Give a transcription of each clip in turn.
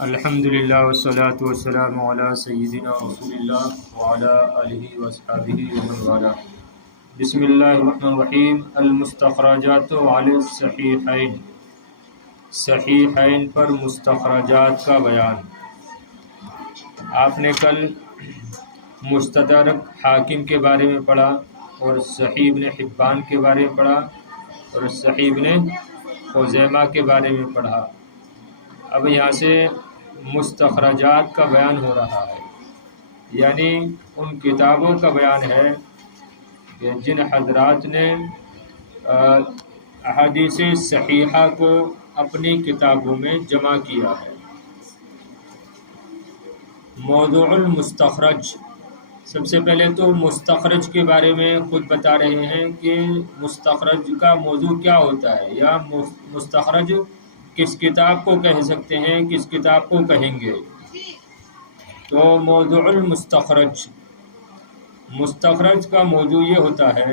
الحمدللہ والصلاة والسلام علی سیدنا رسول اللہ وعلی آلہ وصحبہ ومن والہ۔ بسم اللہ الرحمن الرحیم۔ المستخرجات علی الصحیحین، صحیحین پر مستخرجات کا بیان۔ آپ نے کل مستدرک حاکم کے بارے میں پڑھا اور صحیح ابن حبان کے بارے میں پڑھا اور صحیح ابن خزیمہ کے بارے میں پڑھا۔ اب یہاں سے مستخرجات کا بیان ہو رہا ہے، یعنی ان کتابوں کا بیان ہے کہ جن حضرات نے احادیث صحیحہ کو اپنی کتابوں میں جمع کیا ہے۔ موضوع المستخرج، سب سے پہلے تو مستخرج کے بارے میں خود بتا رہے ہیں کہ مستخرج کا موضوع کیا ہوتا ہے، یا مستخرج کس کتاب کو کہہ سکتے ہیں، کس کتاب کو کہیں گے۔ تو موضوع المستخرج، مستخرج کا موضوع یہ ہوتا ہے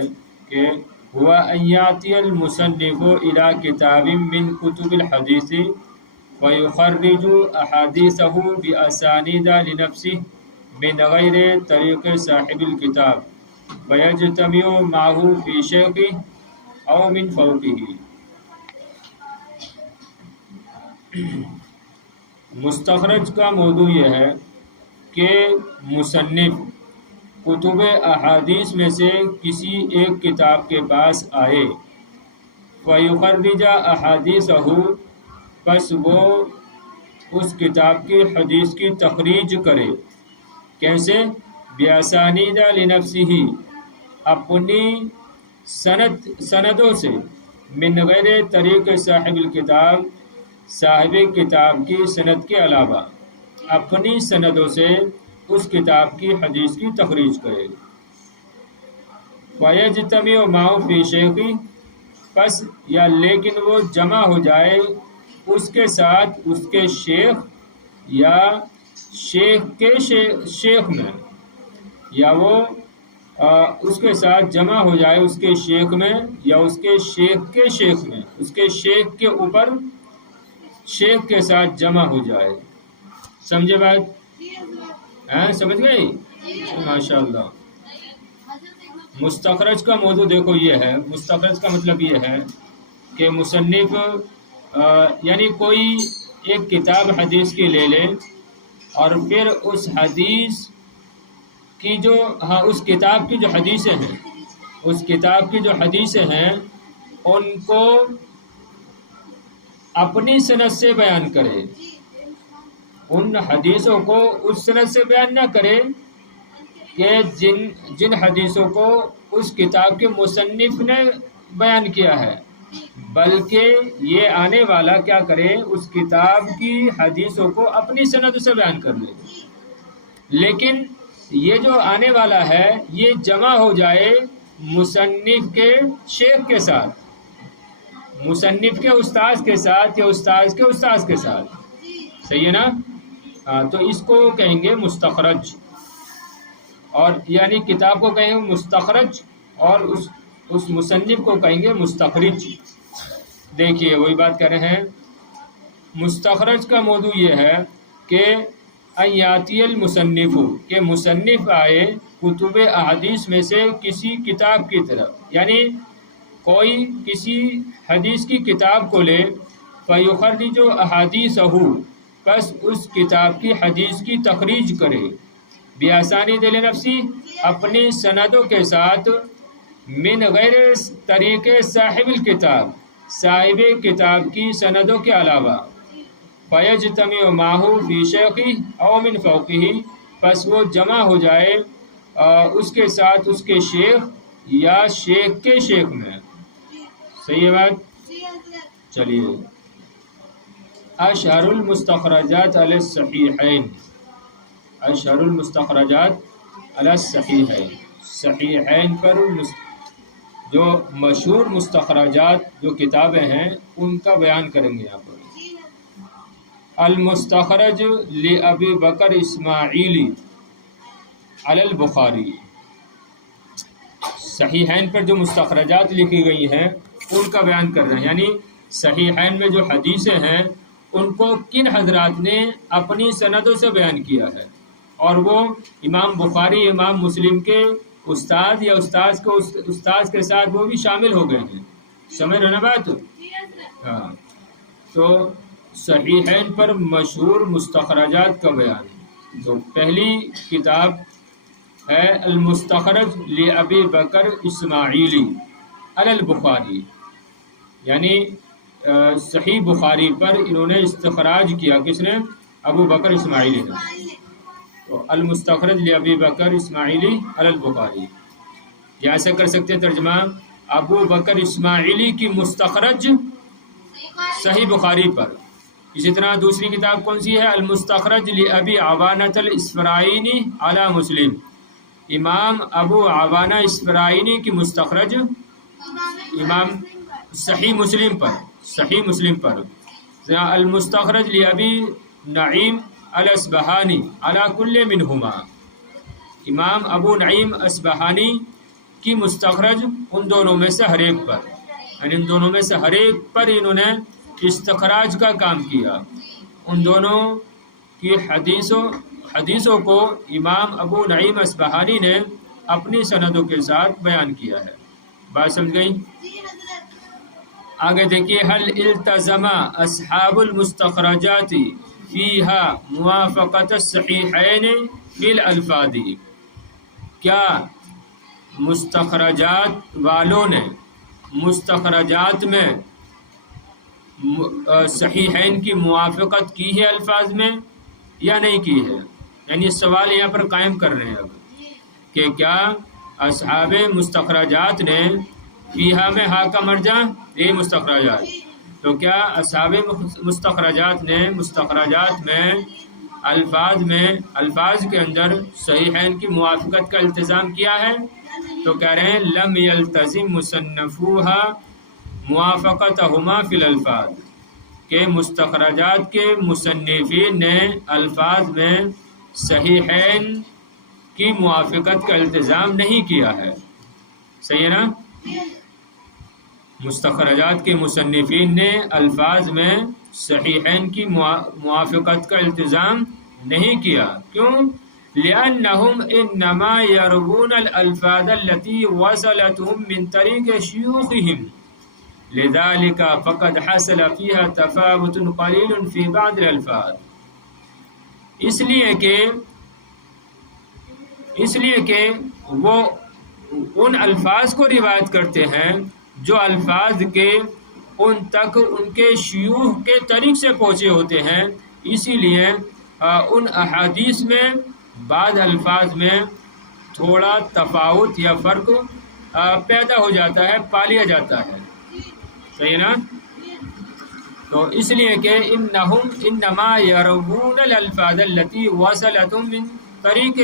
کہ ہوا ان یاتی المصنف الی کتاب من کتب الحدیث ویخرج احادیثہ باسانید لنفسہ من غیر طریق صاحب الکتاب ویجتمع معه فی شیخہ او من فوقہ۔ مستخرج کا موضوع یہ ہے کہ مصنف کتب احادیث میں سے کسی ایک کتاب کے پاس آئے، فیخرج احادیثہ، پس وہ اس کتاب کی حدیث کی تخریج کرے۔ کیسے؟ بِأَسَانِيدَ لِنَفْسِهِ، اپنی سندوں سے، من غیر طریق صاحب الکتاب، صاحب کتاب کی سند کے علاوہ اپنی سندوں سے اس کتاب کی حدیث کی تخریج کرے۔ وَيَجْتَمِعُ مَعَهُ فِي شَيْخِهِ، پس یا لیکن وہ جمع ہو جائے اس کے ساتھ اس کے شیخ یا شیخ کے شیخ میں، یا وہ اس کے ساتھ جمع ہو جائے اس کے شیخ میں یا اس کے شیخ کے شیخ میں، اس کے شیخ کے اوپر شیخ کے ساتھ جمع ہو جائے۔ سمجھے بات؟ سمجھ گئی؟ ماشاء اللہ۔ مستخرج کا موضوع دیکھو یہ ہے، مستخرج کا مطلب یہ ہے کہ مصنف یعنی کوئی ایک کتاب حدیث کی لے لے اور پھر اس حدیث کی جو اس کتاب کی جو حدیثیں ہیں، اس کتاب کی جو حدیثیں ہیں ان کو اپنی سند سے بیان کرے۔ ان حدیثوں کو اس سند سے بیان نہ کرے کہ جن حدیثوں کو اس کتاب کے مصنف نے بیان کیا ہے، بلکہ یہ آنے والا کیا کرے، اس کتاب کی حدیثوں کو اپنی سند سے بیان کر لے، لیکن یہ جو آنے والا ہے یہ جمع ہو جائے مصنف کے شیخ کے ساتھ، مصنف کے استاذ کے ساتھ یا استاذ کے استاذ کے ساتھ۔ صحیح ہے نا؟ تو اس کو کہیں گے مستخرج، اور یعنی کتاب کو کہیں گے مستخرج اور اس مصنف کو کہیں گے مستخرج۔ دیکھیے وہی بات کر رہے ہیں، مستخرج کا موضوع یہ ہے کہ ان یاتی المصنف، کہ مصنف آئے کتب احادیث میں سے کسی کتاب کی طرف، یعنی کوئی کسی حدیث کی کتاب کو لے، فیخرج احادیثہ، پس اس کتاب کی حدیث کی تخریج کرے، بِأَسَانِيدَ لِنَفْسِهِ، اپنی سندوں کے ساتھ، من غیر طریق صاحب الکتاب، صاحب کتاب کی سندوں کے علاوہ، فَيَجْتَمِعُ مَعَهُ فِي شَيْخِهِ أَوْ مِنْ فَوْقِهِ، پس وہ جمع ہو جائے اس کے ساتھ اس کے شیخ یا شیخ کے شیخ میں۔ صحیح ہے بات؟ چلیے، اشہر المستخرجات علی الصحیحین، اشہر المستخرجات علی الصحیحین، صحیحین پر جو مشہور مستخرجات جو کتابیں ہیں ان کا بیان کریں گے یہاں پر۔ المستخرج لأبی بکر اسماعیلی علی البخاری، صحیحین پر جو مستخرجات لکھی گئی ہیں ان کا بیان کر رہے ہیں، یعنی صحیحین میں جو حدیثیں ہیں ان کو کن حضرات نے اپنی سندوں سے بیان کیا ہے، اور وہ امام بخاری امام مسلم کے استاد یا استاذ کے ساتھ وہ بھی شامل ہو گئے ہیں. سمجھ رہے نا بات؟ ہاں. تو صحیحین پر مشہور مستخرجات کا بیان. تو پہلی کتاب ہے المستخرج لابی بکر اسماعیلی علی البخاری، یعنی صحیح بخاری پر انہوں نے استخراج کیا. کس نے؟ ابو بکر اسماعیلی نے. تو المستخرج لابی بکر اسماعیلی علی البخاری، یہاں سے کر سکتے ترجمہ ابو بکر اسماعیلی کی مستخرج صحیح بخاری پر. اسی طرح دوسری کتاب کون سی ہے؟ المستخرج لابی عوانۃ الاسفرائینی علی مسلم، امام ابو عوانہ اسفرائینی کی مستخرج امام صحیح مسلم پر. المستخرج لابی نعیم الاصبہانی علی کل منہما، امام ابو نعیم اصبہانی کی مستخرج ان دونوں میں سے ہر ایک پر، یعنی ان دونوں میں سے ہر ایک پر انہوں نے استخراج کا کام کیا. ان دونوں کی حدیثوں کو امام ابو نعیم اصبہانی نے اپنی سندوں کے ساتھ بیان کیا ہے. بات سمجھ گئی؟ آگے دیکھیے، هل التزم اصحاب المستخرجات فیها موافقت الصحیحین فی الالفاظ، کیا مستخرجات والوں نے مستخرجات میں صحیحین کی موافقت کی ہے الفاظ میں یا نہیں کی ہے؟ یعنی سوال یہاں پر قائم کر رہے ہیں اب کہ کیا اصحاب مستخرجات نے، فیہا میں ہا کا مرجع یہ مستخرجات، تو کیا اصحاب مستخرجات نے مستخرجات میں الفاظ کے اندر صحیحین کی موافقت کا التزام کیا ہے؟ تو کہہ رہے ہیں لم یلتزم مصنفوها موافقتہما فی الالفاظ، کہ مستخرجات کے مصنفین نے الفاظ میں صحیحین کی موافقت کا التزام نہیں کیا ہے. صحیح ہے نا؟ مستخرجات کے مصنفین نے الفاظ میں صحیحین کی موافقت کا التزام نہیں کیا. کیوں؟ لأنہم انما یروون الالفاظ التي وصلتهم من طریق شیوخہم، لذلك فقد حصل فيها تفاوت قلیل في بعض الالفاظ. اس لیے کہ وہ ان الفاظ کو روایت کرتے ہیں جو الفاظ کے ان تک ان کے شیوخ کے طریق سے پہنچے ہوتے ہیں. اسی لیے ان احادیث میں بعض الفاظ میں تھوڑا تفاوت یا فرق پیدا ہو جاتا ہے، پا لیا جاتا ہے. صحیح نا؟ تو اس لیے کہ انما یروون الالفاظ التي وصلتهم من طریق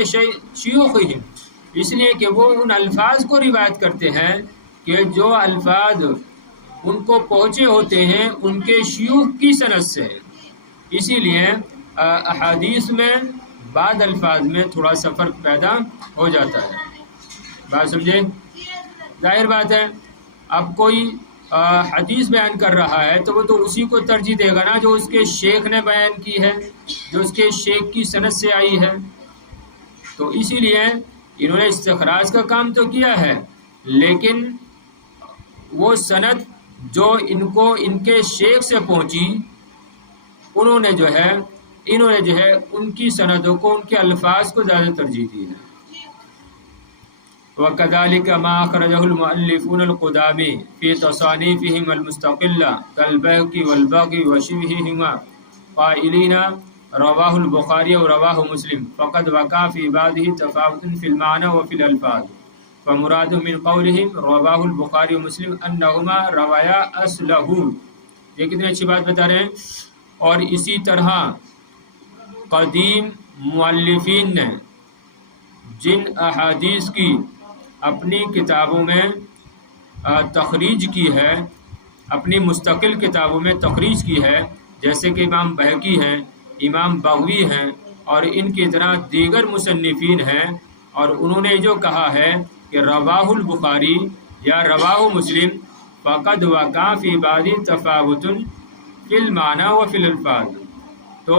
شیوخہم، اس لیے کہ وہ ان الفاظ کو روایت کرتے ہیں کہ جو الفاظ ان کو پہنچے ہوتے ہیں ان کے شیوخ کی سند سے. اسی لیے احادیث میں بعض الفاظ میں تھوڑا سا فرق پیدا ہو جاتا ہے. بات سمجھے؟ ظاہر بات ہے، اب کوئی حدیث بیان کر رہا ہے تو وہ تو اسی کو ترجیح دے گا نا جو اس کے شیخ نے بیان کی ہے، جو اس کے شیخ کی سند سے آئی ہے. تو اسی لیے انہوں نے استخراج کا کام تو کیا ہے، لیکن وہ سند جو ان کو ان کے شیخ سے پہنچی انہوں نے جو ہے ان کی سندوں کو، ان کے الفاظ کو زیادہ ترجیح دی ہے. وَكَذَلِكَ مَا أَخْرَجَهُ الْمُؤَلِّفُونَ الْقُدَامَى فِي تَصَانِيفِهِمْ الْمُسْتَقِلَّةِ كَالْبَيْهَقِي وَالْبَغْوِي وَشِبْهِهِمَا قَائِلِينَ رواه البخاري ورواه مسلم فقد وقع في بعضه تفاوت في المعنى وفي الألفاظ، فمراد من قولهم رواه البخاري ومسلم أنهما روايا أصله. یہ کتنی اچھی بات بتا رہے ہیں. اور اسی طرح قدیم مؤلفین نے جن احادیث کی اپنی کتابوں میں تخریج کی ہے، اپنی مستقل کتابوں میں تخریج کی ہے، جیسے کہ امام بہقی ہیں، امام بغوی ہیں اور ان کی طرح دیگر مصنفین ہیں، اور انہوں نے جو کہا ہے کہ رواہ البخاری یا رواہ مسلم فقد وقع فی بعض تفاوت فی المعنی و فی الالفاظ، تو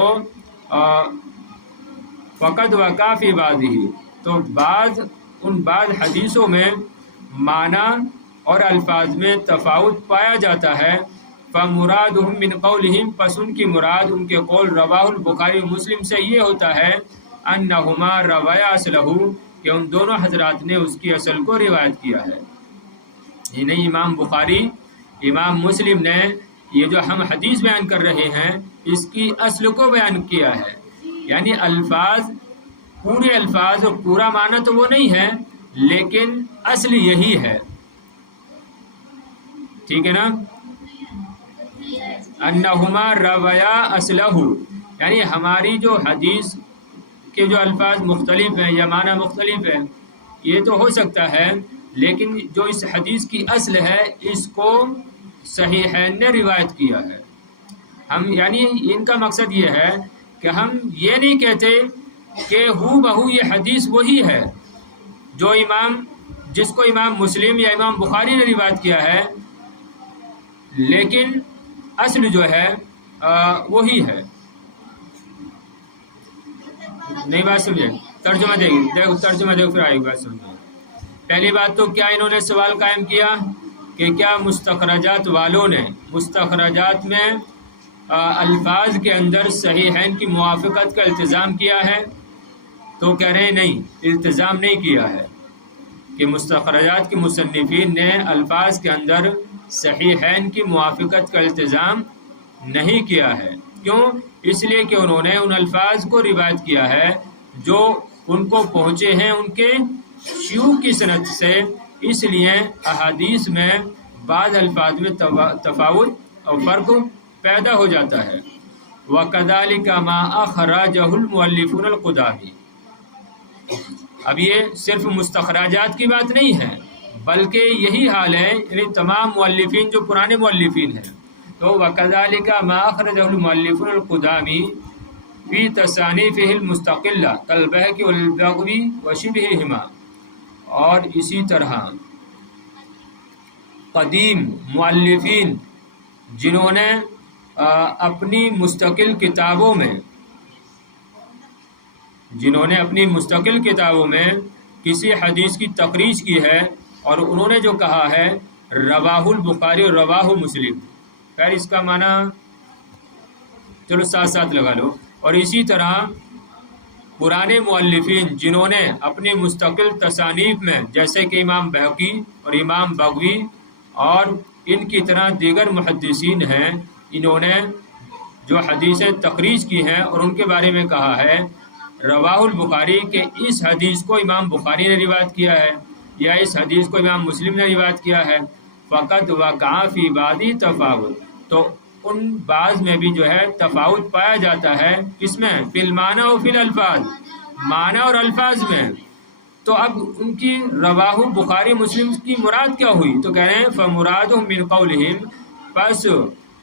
فقط وقع فی بعضہ، تو بعض حدیثوں میں معنی اور الفاظ میں تفاوت پایا جاتا ہے، فمرادہم من قولہم، پس ان کی مراد ان کے قول رواہ البخاری و مسلم سے یہ ہوتا ہے، انہما روایا اصلہ، کہ ان دونوں حضرات نے اس کی اصل کو روایت کیا ہے، یعنی امام بخاری امام مسلم نے یہ جو ہم حدیث بیان کر رہے ہیں اس کی اصل کو بیان کیا ہے، یعنی الفاظ، پورے الفاظ اور پورا معنی تو وہ نہیں ہے لیکن اصل یہی ہے، ٹھیک ہے نا، انہما روایا اصلہ، یعنی ہماری جو حدیث کے جو الفاظ مختلف ہیں یا معنی مختلف ہے یہ تو ہو سکتا ہے، لیکن جو اس حدیث کی اصل ہے اس کو صحیحین نے روایت کیا ہے۔ ہم یعنی ان کا مقصد یہ ہے کہ ہم یہ نہیں کہتے کہ ہو بہو یہ حدیث وہی ہے جو جس کو امام مسلم یا امام بخاری نے روایت کیا ہے، لیکن اصل جو ہے وہی ہے۔ نہیں بات سمجھے؟ ترجمہ ترجمہ دیکھ پھر آئے بات سمجھے۔ پہلی بات تو کیا انہوں نے سوال قائم کیا کہ کیا مستخرجات والوں نے مستخرجات میں الفاظ کے اندر صحیحین کی موافقت کا التزام کیا ہے؟ تو کہہ رہے ہیں نہیں، التزام نہیں کیا ہے، کہ مستخرجات کے مصنفین نے الفاظ کے اندر صحیحین کی موافقت کا التزام نہیں کیا ہے۔ کیوں؟ اس لیے کہ انہوں نے ان الفاظ کو روایت کیا ہے جو ان کو پہنچے ہیں ان کے شیوخ کی سند سے، اس لیے احادیث میں بعض الفاظ میں تفاوت اور فرق پیدا ہو جاتا ہے۔ وَكَذَلِكَ مَا أَخْرَجَهُ الْمُؤَلِّفُونَ الْقُدَامِي، اب یہ صرف مستخرجات کی بات نہیں ہے بلکہ یہی حال ہے، یعنی تمام مؤلفین جو پرانے مؤلفین ہیں، تو وَكَذَلِكَ مَا أَخْرَجَهُ الْمُؤَلِّفُونَ الْقُدَامِي فِي تَصَانِيفِهِ الْمُسْتَقِلَّةِ كَالْبَيْهَقِي وَالْبَغْوِي وَشِبْهِهِمَا، اور اسی طرح قدیم مؤلفین جنہوں نے اپنی مستقل کتابوں میں کسی حدیث کی تخریج کی ہے اور انہوں نے جو کہا ہے رواہ البخاری اور رواہ مسلم، خیر اس کا معنی چلو ساتھ ساتھ لگا لو، اور اسی طرح پرانے مؤلفین جنہوں نے اپنی مستقل تصانیف میں جیسے کہ امام بہقی اور امام بغوی اور ان کی طرح دیگر محدثین ہیں، انہوں نے جو حدیثیں تخریج کی ہیں اور ان کے بارے میں کہا ہے رواہ البخاری کہ اس حدیث کو امام بخاری نے روایت کیا ہے یا اس حدیث کو امام مسلم نے روایت کیا ہے، فقط وقع فی بعضی تفاوت، تو ان بعض میں بھی جو ہے تفاوت پایا جاتا ہے، کس میں؟ فی المعنی و فی الالفاظ، معنی اور الفاظ میں۔ تو اب ان کی رواہ بخاری مسلم کی مراد کیا ہوئی؟ تو کہہ رہے ہیں فمرادہم من قولہم، پس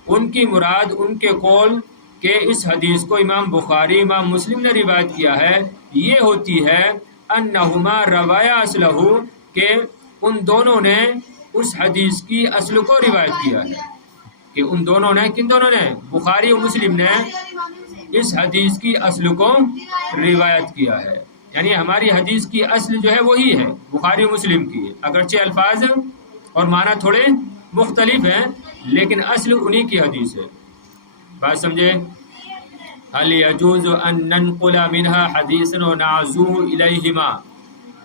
ان کی مراد ان کے قول کہ اس حدیث کو امام بخاری امام مسلم نے روایت کیا ہے یہ ہوتی ہے انہما روایا اصلہ، کہ ان دونوں نے اس حدیث کی اصل کو روایت کیا ہے، کہ ان دونوں نے، کن دونوں نے؟ بخاری و مسلم نے اس حدیث کی اصل کو روایت کیا ہے، یعنی ہماری حدیث کی اصل جو ہے وہی ہے بخاری و مسلم کی، اگرچہ الفاظ اور معنی تھوڑے مختلف ہیں لیکن اصل انہی کی حدیث ہے۔ بات سمجھے؟ هل يجوز ان ننقل منها حدیثا ونعزو الیہما،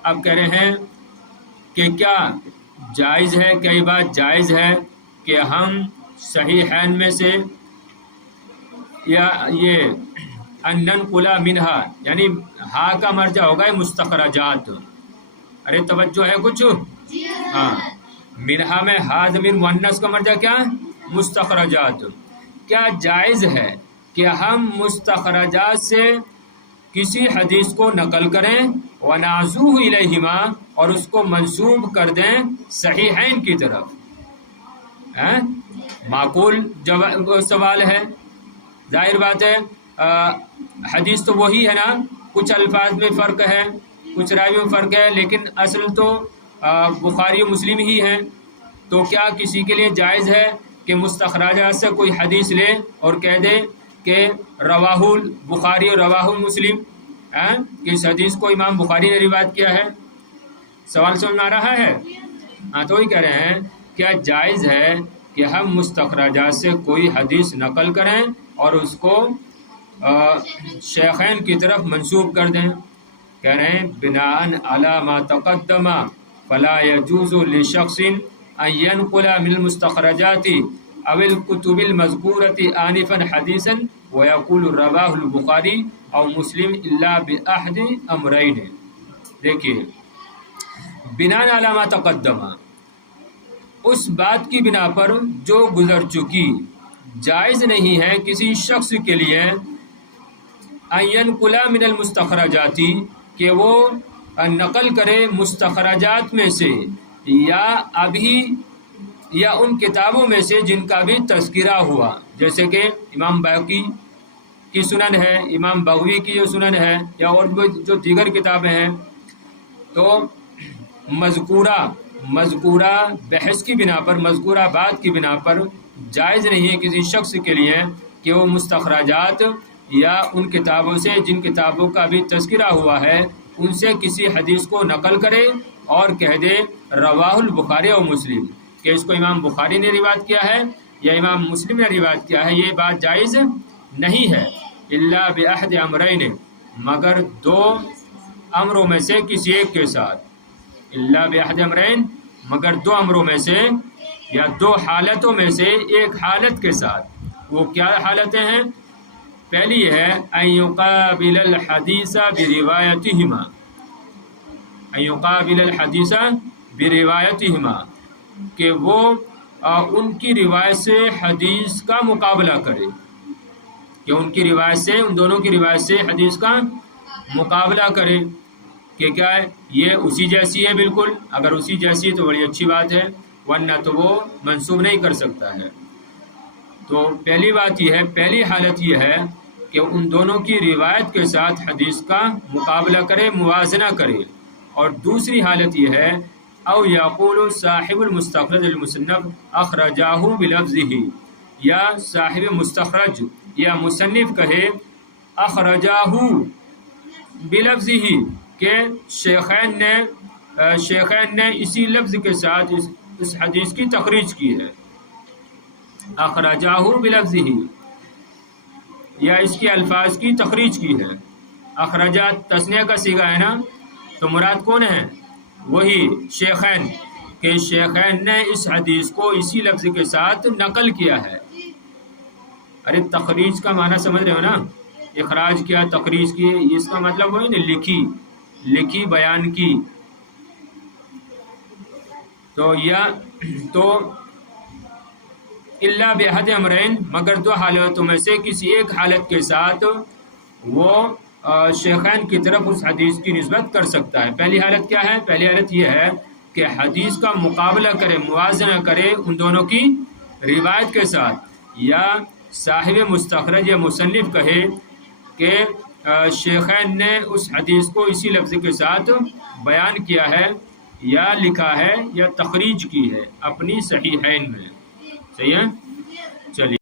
اب کہہ رہے ہیں کہ کیا جائز ہے، کیا یہ بات جائز ہے کہ ہم صحیحین میں سے، یا یہ ان ننقل منها یعنی ہا کا مرجع ہوگا مستخرجات، ارے توجہ ہے کچھ؟ ہاں، منہا میں ہا ضمیر مؤنث کا مرجع کیا ہے؟ مستخرجات، کیا جائز ہے کہ ہم مستخرجات سے کسی حدیث کو نقل کریں ونعزوہ الیہما، اور اس کو منسوب کر دیں صحیحین کی طرف؟ معقول سوال ہے، ظاہر بات ہے حدیث تو وہی ہے نا، کچھ الفاظ میں فرق ہے، کچھ راویوں میں فرق ہے، لیکن اصل تو بخاری و مسلم ہی ہیں، تو کیا کسی کے لیے جائز ہے کہ مستخرجات سے کوئی حدیث لے اور کہہ دے کہ رواہ البخاری اور رواہ مسلم، کہ اس حدیث کو امام بخاری نے روایت کیا ہے؟ سوال سمجھ میں آ رہا ہے؟ تو وہی کہہ رہے ہیں کیا جائز ہے کہ ہم مستخرجات سے کوئی حدیث نقل کریں اور اس کو شیخین کی طرف منسوب کر دیں؟ کہہ رہے ہیں بناءً علی ما تقدم فلا يجوز لشخص ان ينقل من المستخرجات او الكتب المذکورة آنفا حدیثا ويقول رواه البخاری او مسلم الا باحد امرین۔ دیکھیے بناءً علی ما تقدم، اس بات کی بنا پر جو گزر چکی، جائز نہیں ہے کسی شخص کے لیے ان ينقل من المستخرجات، کہ وہ نقل کرے مستخرجات میں سے یا ان کتابوں میں سے جن کا بھی تذکرہ ہوا، جیسے کہ امام بیہقی کی سنن ہے، امام بغوی کی جو سنن ہے، یا اور جو دیگر کتابیں ہیں۔ تو مذکورہ بحث کی بنا پر، مذکورہ بات کی بنا پر جائز نہیں ہے کسی شخص کے لیے کہ وہ مستخرجات یا ان کتابوں سے جن کتابوں کا بھی تذکرہ ہوا ہے ان سے کسی حدیث کو نقل کرے اور کہہ دے رواہ البخاری و مسلم، کہ اس کو امام بخاری نے روایت کیا ہے یا امام مسلم نے روایت کیا ہے۔ یہ بات جائز نہیں ہے، الا باحد امرین، مگر دو امروں میں سے کسی ایک کے ساتھ، الا باحد امرین، مگر دو امروں میں سے یا دو حالتوں میں سے ایک حالت کے ساتھ۔ وہ کیا حالتیں ہیں؟ پہلی ہے ان یقابل الحدیث بروایتہما، ان یقابل الحدیث بروایتہما، کہ وہ ان کی روایت سے حدیث کا مقابلہ کرے، کہ ان کی روایت سے، ان دونوں کی روایت سے حدیث کا مقابلہ کرے کہ کیا ہے یہ اسی جیسی ہے بالکل، اگر اسی جیسی تو بڑی اچھی بات ہے، ورنہ تو وہ منسوب نہیں کر سکتا ہے۔ تو پہلی بات یہ ہے، پہلی حالت یہ ہے کہ ان دونوں کی روایت کے ساتھ حدیث کا مقابلہ کرے، موازنہ کرے۔ اور دوسری حالت یہ ہے او یقول صاحب المستخرج المصنف اخرجاہ بلفظہ، یا صاحب مستخرج یا مصنف کہے اخرجاہ بلفظہ، کہ شیخین نے اسی لفظ کے ساتھ اس حدیث کی تخریج کی ہے، اخرجاہ بلفظہ، یا اس کے الفاظ کی تخریج کی ہے۔ اخرجات تثنیہ کا صیغہ ہے نا، تو مراد کون ہے؟ وہی شیخین، کہ شیخین نے اس حدیث کو اسی لفظ کے ساتھ نقل کیا ہے۔ ارے تخریج کا معنی سمجھ رہے ہو نا؟ اخراج کیا، تخریج کی، اس کا مطلب وہی نا، لکھی بیان کی۔ تو الا باحد امرین، مگر دو حالتوں میں سے کسی ایک حالت کے ساتھ وہ شیخین کی طرف اس حدیث کی نسبت کر سکتا ہے۔ پہلی حالت کیا ہے؟ پہلی حالت یہ ہے کہ حدیث کا مقابلہ کرے، موازنہ کرے ان دونوں کی روایت کے ساتھ، یا صاحب مستخرج یا مصنف کہے کہ شیخین نے اس حدیث کو اسی لفظ کے ساتھ بیان کیا ہے یا لکھا ہے یا تخریج کی ہے اپنی صحیحین میں۔ صحیح ہے؟ چلیے